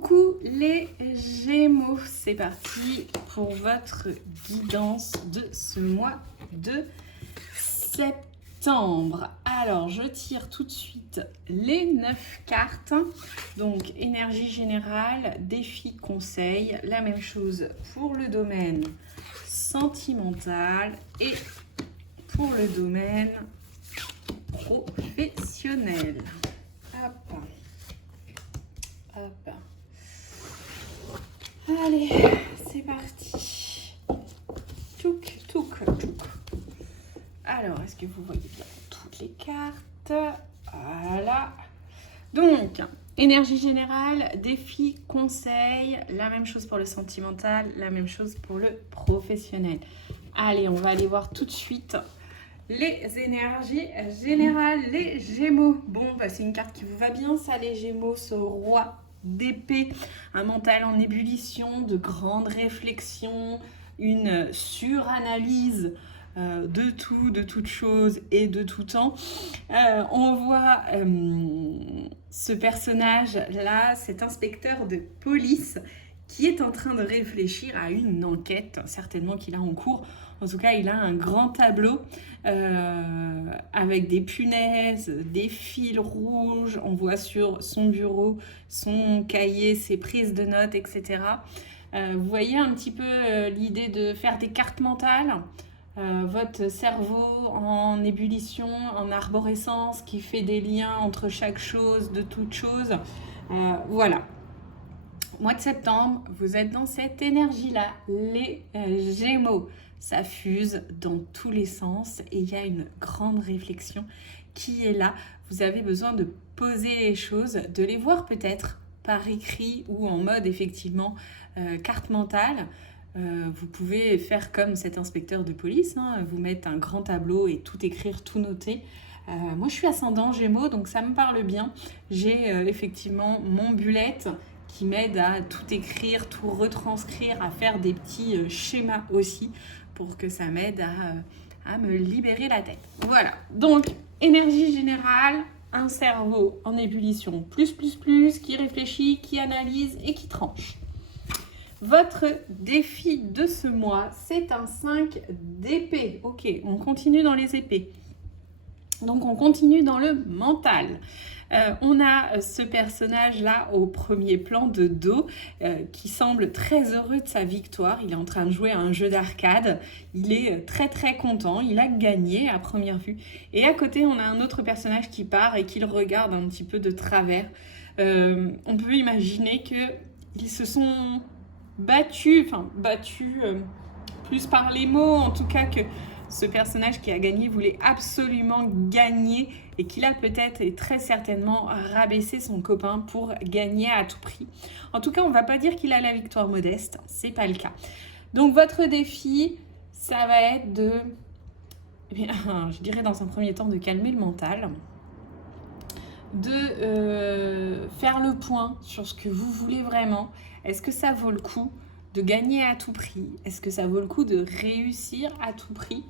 Coucou les Gémeaux, c'est parti pour votre guidance de ce mois de septembre. Alors, je tire tout de suite les 9 cartes. Donc, énergie générale, défi, conseil. La même chose pour le domaine sentimental et pour le domaine professionnel. Hop. Hop. Allez, c'est parti. Touk, touk, touk. Alors, est-ce que vous voyez bien toutes les cartes? Voilà. Donc, énergie générale, défi, conseil. La même chose pour le sentimental, la même chose pour le professionnel. Allez, on va aller voir tout de suite les énergies générales, les Gémeaux. Bon, bah, c'est une carte qui vous va bien, ça, les Gémeaux, ce roi d'épée, un mental en ébullition, de grandes réflexions, une suranalyse de tout, de toute chose et de tout temps. On voit ce personnage-là, cet inspecteur de police qui est en train de réfléchir à une enquête, certainement qu'il a en cours. En tout cas, il a un grand tableau avec des punaises, des fils rouges. On voit sur son bureau son cahier, ses prises de notes, etc. Vous voyez un petit peu l'idée de faire des cartes mentales. Votre cerveau en ébullition, en arborescence, qui fait des liens entre chaque chose, de toute chose. Voilà. Mois de septembre, vous êtes dans cette énergie-là, les Gémeaux. Ça fuse dans tous les sens et il y a une grande réflexion qui est là. Vous avez besoin de poser les choses, de les voir peut-être par écrit ou en mode effectivement carte mentale. Vous pouvez faire comme cet inspecteur de police, vous mettre un grand tableau et tout écrire, tout noter. Moi, je suis ascendant Gémeaux, donc ça me parle bien. J'ai effectivement mon bullet qui m'aide à tout écrire, tout retranscrire, à faire des petits schémas aussi pour que ça m'aide à me libérer la tête. Voilà, donc énergie générale, un cerveau en ébullition plus, qui réfléchit, qui analyse et qui tranche. Votre défi de ce mois, c'est un 5 d'épée. Ok, on continue dans les épées. Donc, on continue dans le mental. On a ce personnage-là au premier plan de dos qui semble très heureux de sa victoire. Il est en train de jouer à un jeu d'arcade. Il est très, très content. Il a gagné à première vue. Et à côté, on a un autre personnage qui part et qui le regarde un petit peu de travers. On peut imaginer qu'ils se sont battus plus par les mots, en tout cas que ce personnage qui a gagné voulait absolument gagner et qu'il a peut-être et très certainement rabaissé son copain pour gagner à tout prix. En tout cas, on ne va pas dire qu'il a la victoire modeste, c'est pas le cas. Donc votre défi, ça va être de, je dirais dans un premier temps, de calmer le mental, de faire le point sur ce que vous voulez vraiment. Est-ce que ça vaut le coup de gagner à tout prix? Est-ce que ça vaut le coup de réussir à tout prix?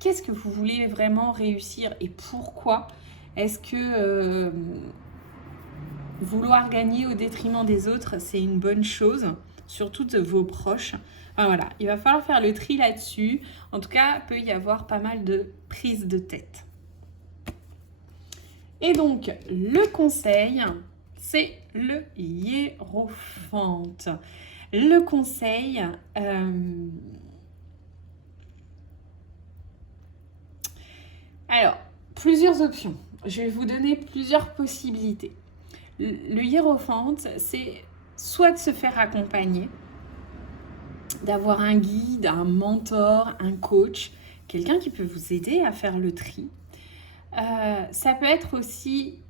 Qu'est-ce que vous voulez vraiment réussir et pourquoi? Est-ce que vouloir gagner au détriment des autres, c'est une bonne chose, surtout de vos proches? Enfin, voilà, il va falloir faire le tri là-dessus. En tout cas, il peut y avoir pas mal de prises de tête. Et donc, le conseil, c'est le hiérophante. Le conseil, alors, plusieurs options. Je vais vous donner plusieurs possibilités. Le hiérophante, c'est soit de se faire accompagner, d'avoir un guide, un mentor, un coach, quelqu'un qui peut vous aider à faire le tri. Ça peut être aussi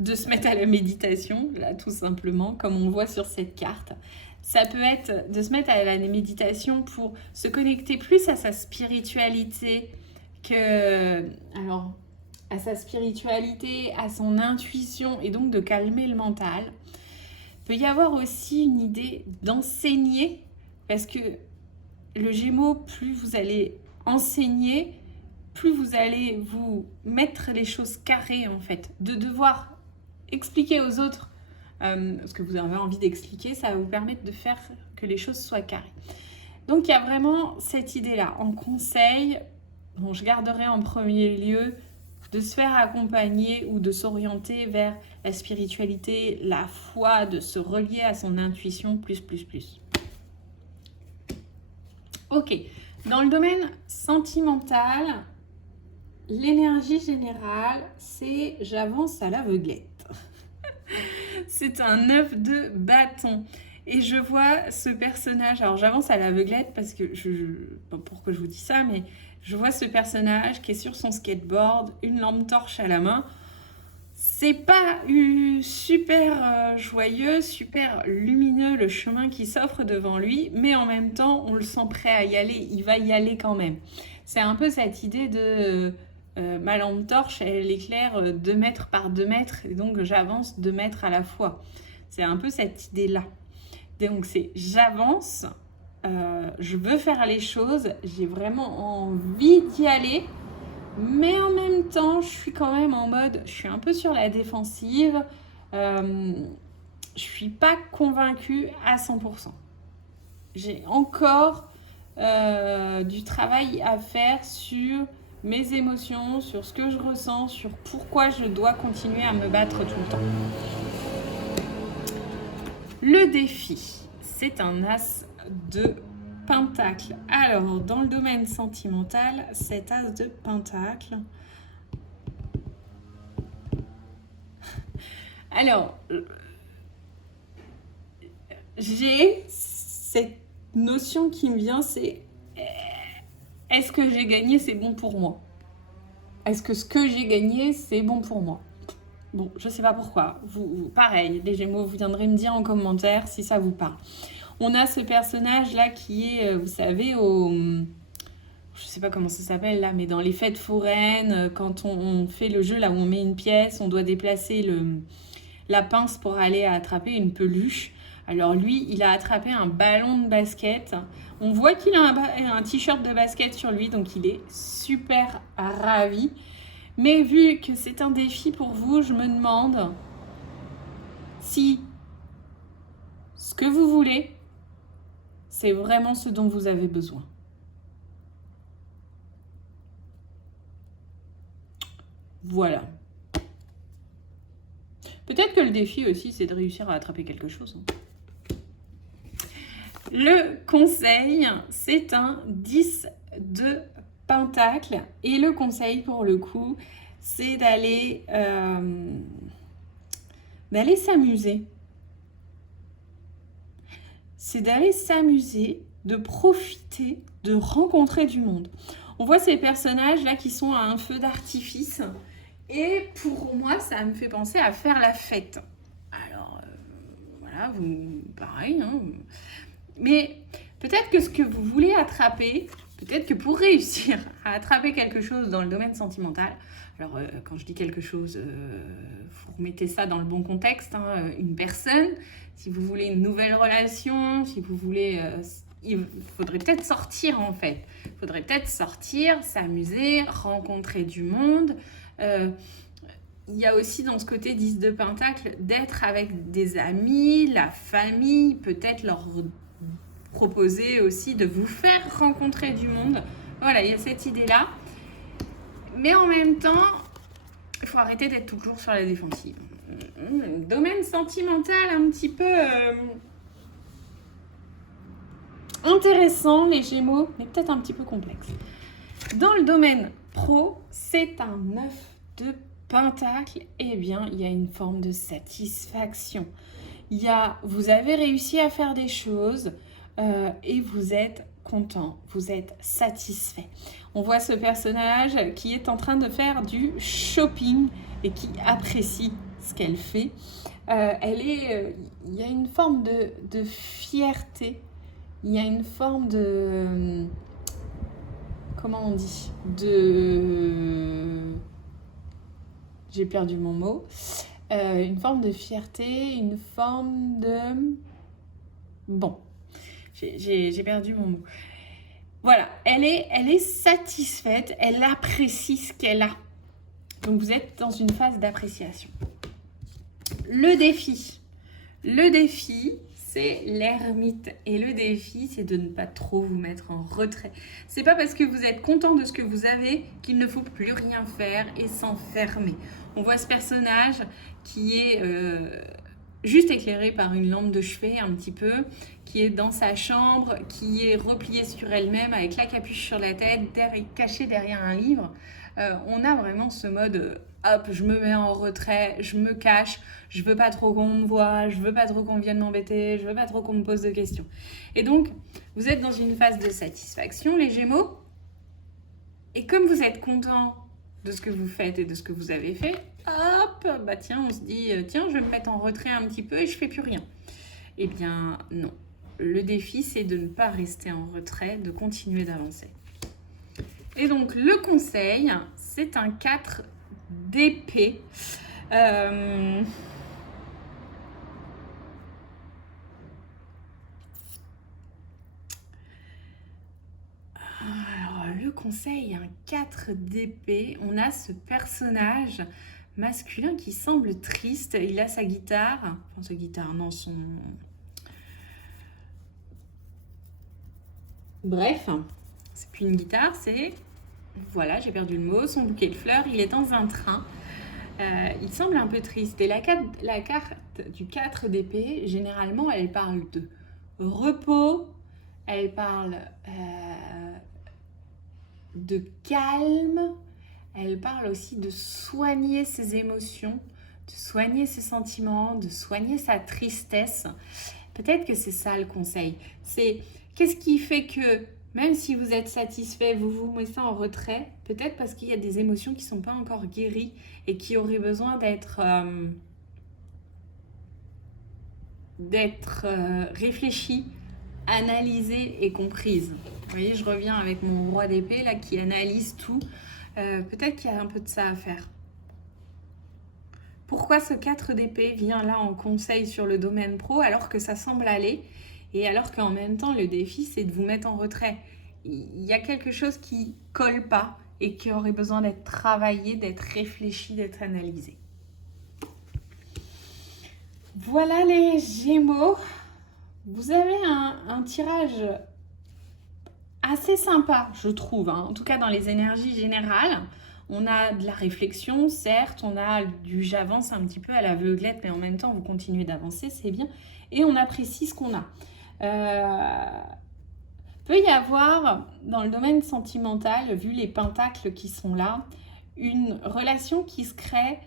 de se mettre à la méditation, là tout simplement, comme on voit sur cette carte. Ça peut être de se mettre à la méditation pour se connecter plus à sa spiritualité, à sa spiritualité, à son intuition, et donc de calmer le mental. Il peut y avoir aussi une idée d'enseigner, parce que le Gémeaux, plus vous allez enseigner, plus vous allez vous mettre les choses carrées en fait, de devoir expliquer aux autres ce que vous avez envie d'expliquer, ça va vous permettre de faire que les choses soient carrées. Donc, il y a vraiment cette idée-là. En conseil, bon, je garderai en premier lieu de se faire accompagner ou de s'orienter vers la spiritualité, la foi, de se relier à son intuition, plus. Ok, dans le domaine sentimental, l'énergie générale, c'est j'avance à l'aveuglette. C'est un 9 de bâton. Et je vois ce personnage, alors j'avance à l'aveuglette parce que, pourquoi je vous dis ça, mais je vois ce personnage qui est sur son skateboard, une lampe torche à la main. C'est pas super joyeux, super lumineux le chemin qui s'offre devant lui, mais en même temps, on le sent prêt à y aller, il va y aller quand même. C'est un peu cette idée de ma lampe torche, elle éclaire 2 mètres par 2 mètres, et donc j'avance 2 mètres à la fois. C'est un peu cette idée-là. Donc c'est j'avance, je veux faire les choses, j'ai vraiment envie d'y aller, mais en même temps, je suis quand même en mode, je suis un peu sur la défensive, je suis pas convaincue à 100%. J'ai encore du travail à faire sur mes émotions, sur ce que je ressens, sur pourquoi je dois continuer à me battre tout le temps. Le défi, c'est un as de pentacle. Alors, dans le domaine sentimental, cet as de pentacle. Alors, j'ai cette notion qui me vient, c'est est-ce que j'ai gagné, c'est bon pour moi? Est-ce que ce que j'ai gagné, c'est bon pour moi? Bon, je sais pas pourquoi. Vous, pareil, les Gémeaux, vous viendrez me dire en commentaire si ça vous parle. On a ce personnage-là qui est, vous savez, je sais pas comment ça s'appelle là, mais dans les fêtes foraines, quand on fait le jeu là où on met une pièce, on doit déplacer la pince pour aller attraper une peluche. Alors lui, il a attrapé un ballon de basket. On voit qu'il a un t-shirt de basket sur lui, donc il est super ravi. Mais vu que c'est un défi pour vous, je me demande si ce que vous voulez, c'est vraiment ce dont vous avez besoin. Voilà. Peut-être que le défi aussi, c'est de réussir à attraper quelque chose. Le conseil, c'est un 10 de pentacle. Et le conseil, pour le coup, c'est d'aller s'amuser. C'est d'aller s'amuser, de profiter, de rencontrer du monde. On voit ces personnages-là qui sont à un feu d'artifice. Et pour moi, ça me fait penser à faire la fête. Alors, voilà, pareil. Hein. Mais peut-être que ce que vous voulez attraper, peut-être que pour réussir à attraper quelque chose dans le domaine sentimental, alors quand je dis quelque chose, vous remettez ça dans le bon contexte, hein, une personne, si vous voulez une nouvelle relation, si vous voulez... il faudrait peut-être sortir en fait. Il faudrait peut-être sortir, s'amuser, rencontrer du monde. Il y a aussi dans ce côté 10 de pentacle d'être avec des amis, la famille, peut-être leur proposer aussi de vous faire rencontrer du monde. Voilà, il y a cette idée-là. Mais en même temps, il faut arrêter d'être toujours sur la défensive. Domaine sentimental un petit peu intéressant, les Gémeaux, mais peut-être un petit peu complexe. Dans le domaine pro, c'est un 9 de pentacle. Eh bien, il y a une forme de satisfaction. Vous avez réussi à faire des choses et vous êtes content, vous êtes satisfait. On voit ce personnage qui est en train de faire du shopping et qui apprécie ce qu'elle fait. Il y a une forme de fierté, il y a une forme de... comment on dit ? J'ai perdu mon mot. Une forme de fierté, une forme de... Bon, j'ai perdu mon mot. Voilà, elle est satisfaite, elle apprécie ce qu'elle a. Donc vous êtes dans une phase d'appréciation. Le défi, Le défi, c'est l'ermite. Et le défi, c'est de ne pas trop vous mettre en retrait. C'est pas parce que vous êtes content de ce que vous avez qu'il ne faut plus rien faire et s'enfermer. On voit ce personnage qui est juste éclairé par une lampe de chevet un petit peu, qui est dans sa chambre, qui est repliée sur elle-même avec la capuche sur la tête, cachée derrière un livre. On a vraiment ce mode hop, je me mets en retrait, je me cache, je veux pas trop qu'on me voie, je veux pas trop qu'on vienne m'embêter, je veux pas trop qu'on me pose de questions. Et donc, vous êtes dans une phase de satisfaction, les Gémeaux, et comme vous êtes content de ce que vous faites et de ce que vous avez fait, hop, bah tiens, on se dit, tiens, je vais me mettre en retrait un petit peu et je fais plus rien. Eh bien, non. Le défi, c'est de ne pas rester en retrait, de continuer d'avancer. Et donc, le conseil, c'est un 4 d'épée. Alors, le conseil, un 4 d'épée. On a ce personnage masculin qui semble triste. Il a sa guitare. Enfin, sa guitare, non, son... Bref, c'est plus une guitare, c'est... Voilà, j'ai perdu le mot. Son bouquet de fleurs, il est dans un train. Il semble un peu triste. Et la carte du 4 d'épée, généralement, elle parle de repos, elle parle de calme, elle parle aussi de soigner ses émotions, de soigner ses sentiments, de soigner sa tristesse. Peut-être que c'est ça le conseil. C'est qu'est-ce qui fait que même si vous êtes satisfait, vous vous mettez en retrait, peut-être parce qu'il y a des émotions qui ne sont pas encore guéries et qui auraient besoin d'être réfléchies, analysées et comprises. Vous voyez, je reviens avec mon roi d'épée là qui analyse tout. Peut-être qu'il y a un peu de ça à faire. Pourquoi ce 4 d'épée vient là en conseil sur le domaine pro alors que ça semble aller et alors qu'en même temps le défi c'est de vous mettre en retrait. Il y a quelque chose qui colle pas et qui aurait besoin d'être travaillé, d'être réfléchi, d'être analysé. Voilà les Gémeaux. Vous avez un tirage assez sympa, je trouve, hein. En tout cas dans les énergies générales. On a de la réflexion, certes, on a du j'avance un petit peu à l'aveuglette, mais en même temps, vous continuez d'avancer, c'est bien. Et on apprécie ce qu'on a. Peut y avoir, dans le domaine sentimental, vu les pentacles qui sont là, une relation qui se crée,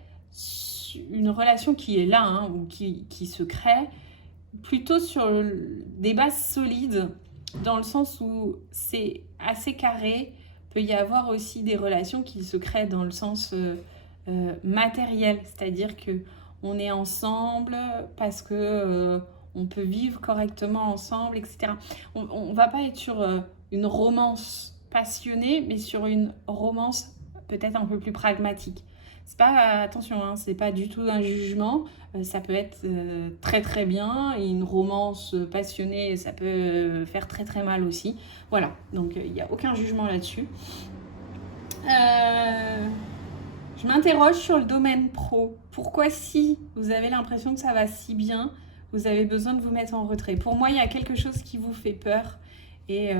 une relation qui est là, hein, ou qui se crée, plutôt sur des bases solides, dans le sens où c'est assez carré. Peut y avoir aussi des relations qui se créent dans le sens matériel, c'est-à-dire que on est ensemble parce que on peut vivre correctement ensemble, etc. On ne va pas être sur une romance passionnée, mais sur une romance peut-être un peu plus pragmatique. C'est pas, attention, hein, c'est pas du tout un jugement. Ça peut être très très bien. Et une romance passionnée, ça peut faire très très mal aussi. Voilà, donc il n'y a aucun jugement là-dessus. Je m'interroge sur le domaine pro. Pourquoi si vous avez l'impression que ça va si bien, vous avez besoin de vous mettre en retrait? Pour moi, il y a quelque chose qui vous fait peur et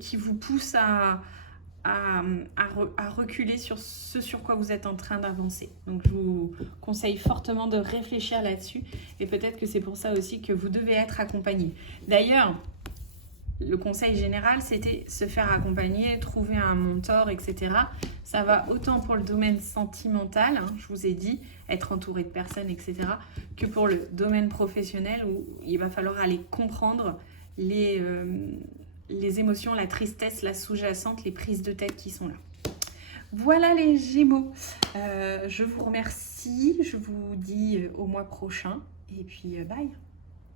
qui vous pousse à reculer sur ce sur quoi vous êtes en train d'avancer. Donc je vous conseille fortement de réfléchir là-dessus et peut-être que c'est pour ça aussi que vous devez être accompagné. D'ailleurs, le conseil général, c'était se faire accompagner, trouver un mentor, etc. Ça va autant pour le domaine sentimental, hein, je vous ai dit, être entouré de personnes, etc., que pour le domaine professionnel où il va falloir aller comprendre les émotions, la tristesse, la sous-jacente, les prises de tête qui sont là. Voilà les Gémeaux. Je vous remercie, je vous dis au mois prochain et puis bye.